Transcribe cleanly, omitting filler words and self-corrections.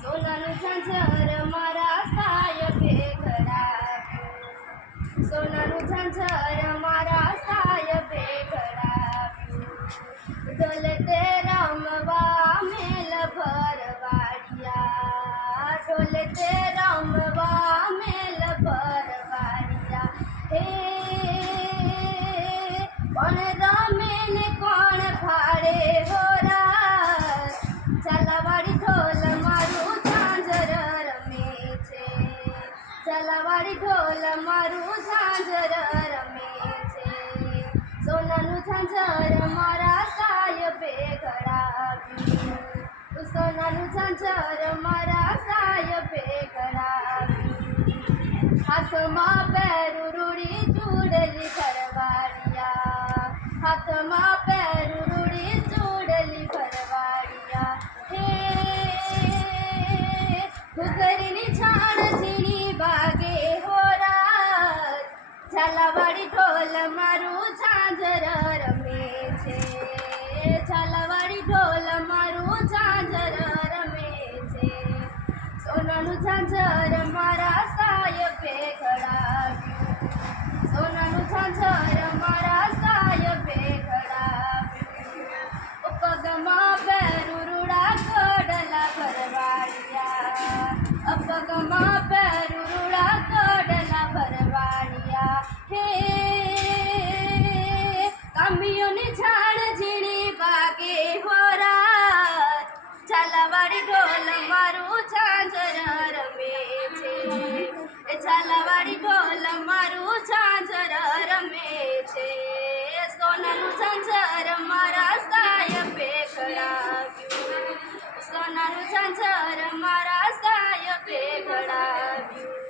સોનાનું ઝાંઝર મારા સાયબે ઘડાવ્યું, સોનાનું ઝાંઝર મારા સાયબે ઘડાવ્યું. ઢોલ તે રમવા મેલ ભરવાડિયા, ઢોલ તે રમવા મેલ ભરવાડિયા. હે કોણ રમે ને કોણ ફાડે હોરા, ઝાલાવાડી ઢોલ મારું ઝાંઝર રમે છે, ઝાલાવાડી ઢોલ મારું ઝાંઝર રમે છે. સોનાનું ઝાંઝર મારા સાયબે ઘડાવ્યું, સોનાનું ઝાંઝર મારા સાયબે ઘડાવ્યું. હાથમાં પહેરું રૂડી ચૂડલી ભરવાડિયા, હાથમાં પહેરું રૂડી ચૂડલી ભરવાડિયા. હે ઘૂઘરીની છાણ ઝીણી વાગે હોરા, ઝાલાવાડી ઢોલ મારું ઝાંઝર રમે છે, ઝાલાવાડી ઢોલ મારું ઝાંઝર રમે છે. સોનાનું ઝાંઝર મારા સાયબે ઘડાવ્યું, સોનાનું ઝાંઝર મારા સાયબે ઘડાવ્યું. પગમાં પહેરું રૂડા કડલા ભરવાડિયા, પગમાં પહેરું રૂડા કડલા ભરવાડિયા. હે કામીઓની ઝાડ ઝીણી વાગે હોરા, ઝાલાવાડી ઢોલ મારું ઝાંઝર રમે છે, ઝાલાવાડી ઢોલ મારું ઝાંઝર રમે છે. સોનાનું ઝાંઝર મારા સાયબે ઘડાવ્યું, સોનાનું ઝાંઝર મારા સાયબે ઘડાવ્યું.